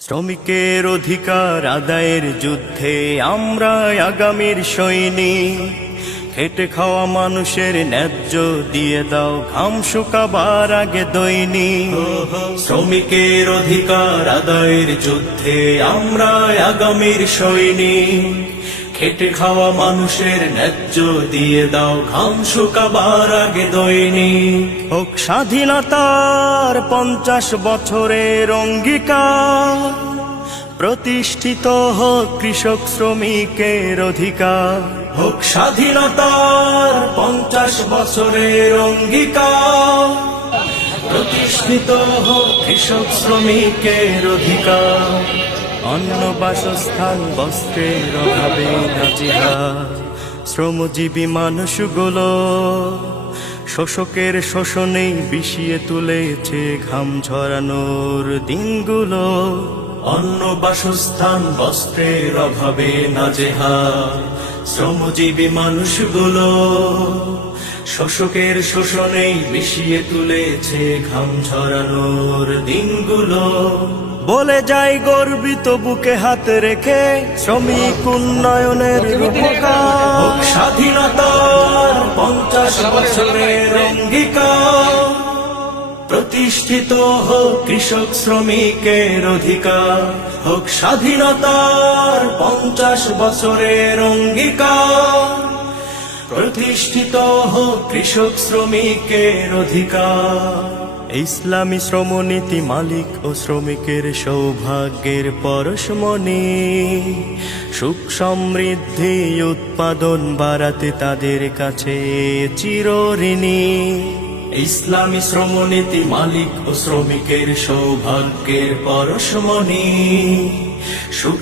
শ্রমিকের অধিকার আদায়ের যুদ্ধে আমরা আগামীর সৈনিক। খেটে খাওয়া মানুষের ন্যায্য দিয়ে দাও, ঘাম শুকাবার আগে দৈনিক। শ্রমিকের অধিকার আদায়ের যুদ্ধে আমরা আগামীর সৈনিক। খেটে খাওয়া মানুষের ন্যায্য দিয়ে দাও, ঘাম শুকাবার আগে দৈনিক। হোক স্বাধীনতার 50 বছরের অঙ্গীকার, প্রতিষ্ঠিত হোক কৃষক শ্রমিকের অধিকার। হোক স্বাধীনতার 50 বছরের অঙ্গীকার, প্রতিষ্ঠিত হোক কৃষক শ্রমিকের অধিকার। অন্ন বাসস্থান বস্ত্রের অভাবে নাজেহাল শ্রমজীবী মানুষগুলো, শোষকের শোষণে বিষিয়ে তুলেছে ঘাম ঝরানোর দিনগুলো। অন্ন বাসস্থান বস্ত্রের অভাবে নাজেহাল শ্রমজীবী মানুষগুলো, শোষকের শোষণে বিষিয়ে তুলেছে ঘাম ঝরানোর দিনগুলো। বলে যাই গর্বিত বুকে হাত রেখে, শ্রমিক উন্নয়নের রূপকার। স্বাধীনতার 50 বছরের অঙ্গীকার, প্রতিষ্ঠিত হোক কৃষক শ্রমিকের অধিকার। হোক স্বাধীনতার 50 বছরের অঙ্গীকার, প্রতিষ্ঠিত হোক কৃষক শ্রমিকের অধিকার। ইসলামী শ্রমনীতি মালিক ও শ্রমিকের সৌভাগ্যের পরশমণি। সুখ সমৃদ্ধি উৎপাদন বাড়াতে তাদের কাছে চিরঋণী। ইসলামী শ্রমনীতি মালিক ও শ্রমিকের সৌভাগ্যের পরশমণি। সুখ